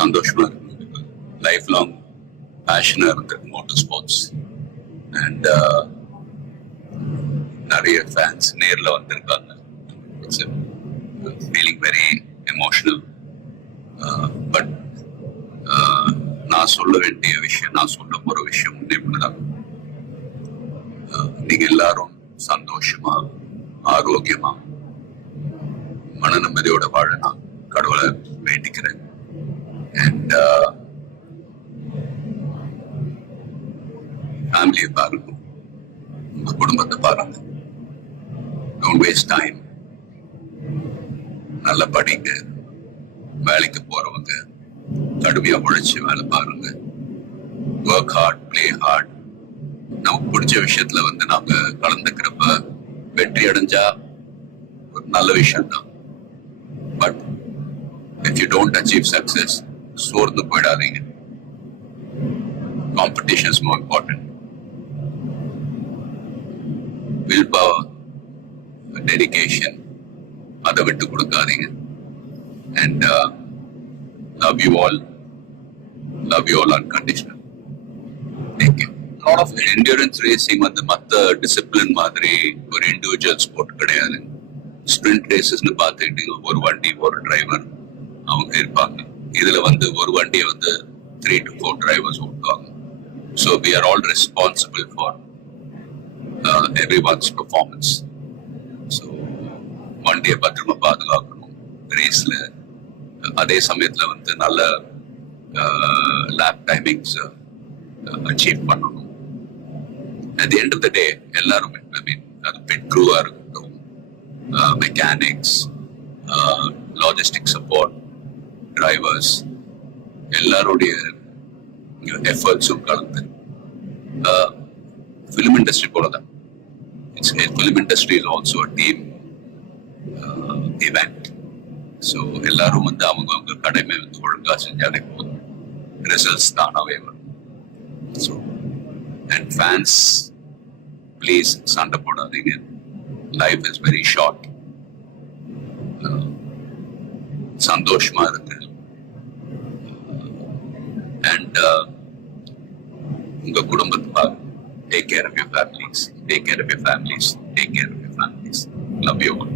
சந்தோஷமா இருக்கு. Life long பேஷனா இருந்திருக்கு மோட்டார் ஸ்போர்ட்ஸ். அண்ட் நிறைய ஃபேன்ஸ் நேர்ல வந்திருக்காங்க. It's feeling very emotional. But நான் சொல்ல வேண்டிய விஷயம், நான் சொல்ல போற விஷயம் ஒன்றுதான். நீங்க எல்லாரும் சந்தோஷமா, ஆரோக்கியமா, மன நிம்மதியோட வாழ நான் கடவுளை வேண்டிக்கிறேன். அண்ட் ஃபேமிலியை பாருங்க, உங்க குடும்பத்தை பாருங்க. Don't waste time. நல்லா படிங்க. வேலைக்கு போறவங்க கடுமையா உழைச்சு வேலை பாருங்க. Work hard, play hard. நமக்கு பிடிச்ச விஷயத்துல நாம கலந்துக்கிறப்ப வெற்றி அடைஞ்சா ஒரு நல்ல விஷயம் தான். But if you don't achieve success, சோர்ந்து போயிடாதீங்க. Competition is more important. Willpower, dedication, அதை விட்டு கொடுக்காதீங்க. And love you all unconditional. Thank you. lot of endurance racing மத்த டிசிப்ளின் மாதிரி ஒரு இண்டிவிஜுவல் ஸ்போர்ட் கிடையாது. ஸ்பிரிண்ட் ரேசஸ்னு பார்த்துக்கிட்டீங்க, ஒரு வண்டி ஒரு டிரைவர் அவங்க இருப்பாங்க. இதுல ஒரு வண்டியை 3 to 4 டிரைவர்ஸ் ஓட்டுவாங்க. So we are all responsible for everyone's performance. So வண்டியை பத்திரமா பாதுகாக்கணும் ரேஸ்ல. அதே சமயத்துல நல்ல லேப் டைமிங்ஸ் அச்சீவ் பண்ணணும். At the end of the day, எல்லாரும் அது பிட் க்ரூவா இருக்கட்டும், மெக்கானிக்ஸ், லாஜிஸ்டிக் சப்போர்ட், டிரைவர்ஸ், எல்லாருடைய எஃபர்ட்ஸும் கலந்து ஃபிலிம் இண்டஸ்ட்ரி போலதான். Film industry is also a team event. So எல்லாரும் அவங்க கடமை ஒழுங்கா செஞ்சாலே போதும், ரிசல்ட்ஸ் தானாவே வரும். ஸோ and fans, please சண்டை போடாதீங்க. Life is very short. சந்தோஷமா இருக்கு. அண்ட் உங்க குடும்பத்தை take care of your families, take care of your families, take care of your families. Love you all.